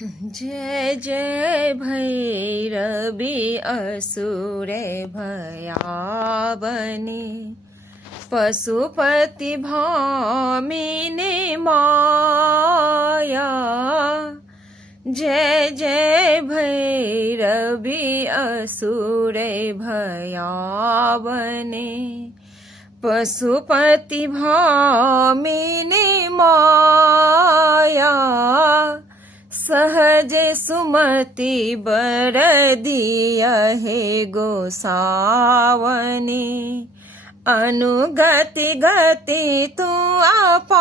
जय जय भैरवी असुरे भयावनी पशुपति भामिनी माया। जय जय भैरवी असुरे भयावनी पशुपति भामिनी माया। सहज सुमति बर दिया है गोसावनी अनुगति गति तू अपाया।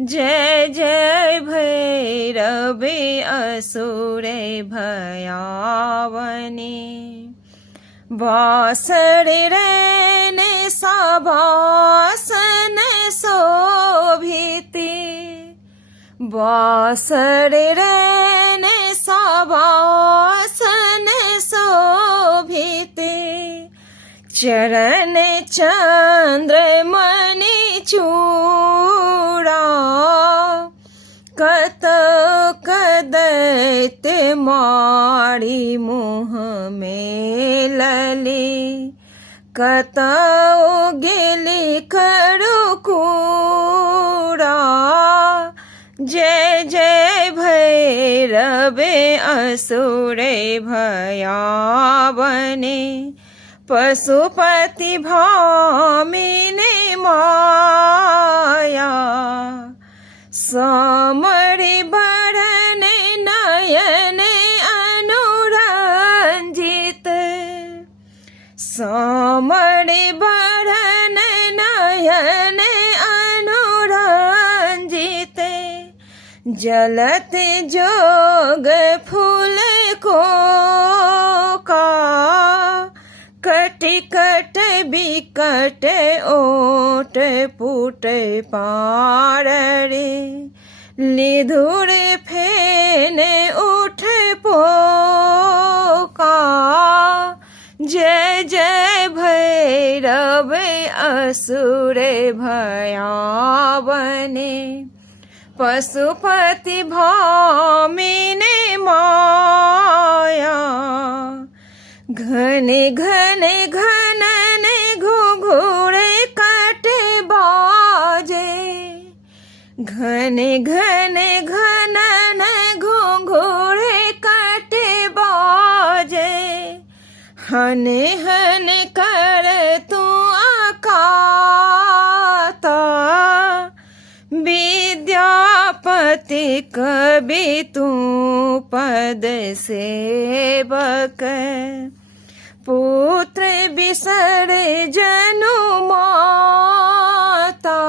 जय जय भैरवी असुरे भयावनी बासरे रहने सभासन शोभिती बासरे रहने सभासन शोभिते चरण चंद्रमणि चूड़ा कतक दैत्य मारी मुँह में लली कतौ गेली करू कूड़ा। जय जय भैरवे असुरे भयावनी पशुपति भामिनी माया। समरि बरन नयन अनुरंजित समरि बरन नयन अनुरंजित जलत जोग फूल को का कट कट बिकट ओट पुट पार रे लिधुर फेन उठ पोका। जय जय भैरव असुरे भयावनी पशुपति भामिनी माया। घने घने घनन घुघुरे कट बाजे घने घने घनन घुघुरे कट बाजे हन हन कर तू अकाता विद्यापति कवि तू पद सेवक पुत्र बिसर जनु माता।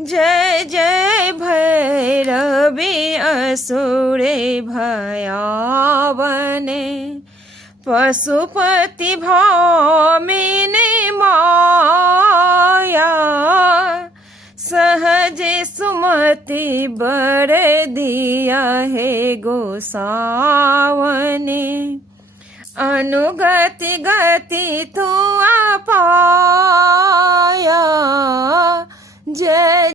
जय जय भैरवी असुरे भयावनी पशुपति भामिनी माया। सहज सुमति बर दिया है गोसावनी अनुगति गति तू अपाया। जय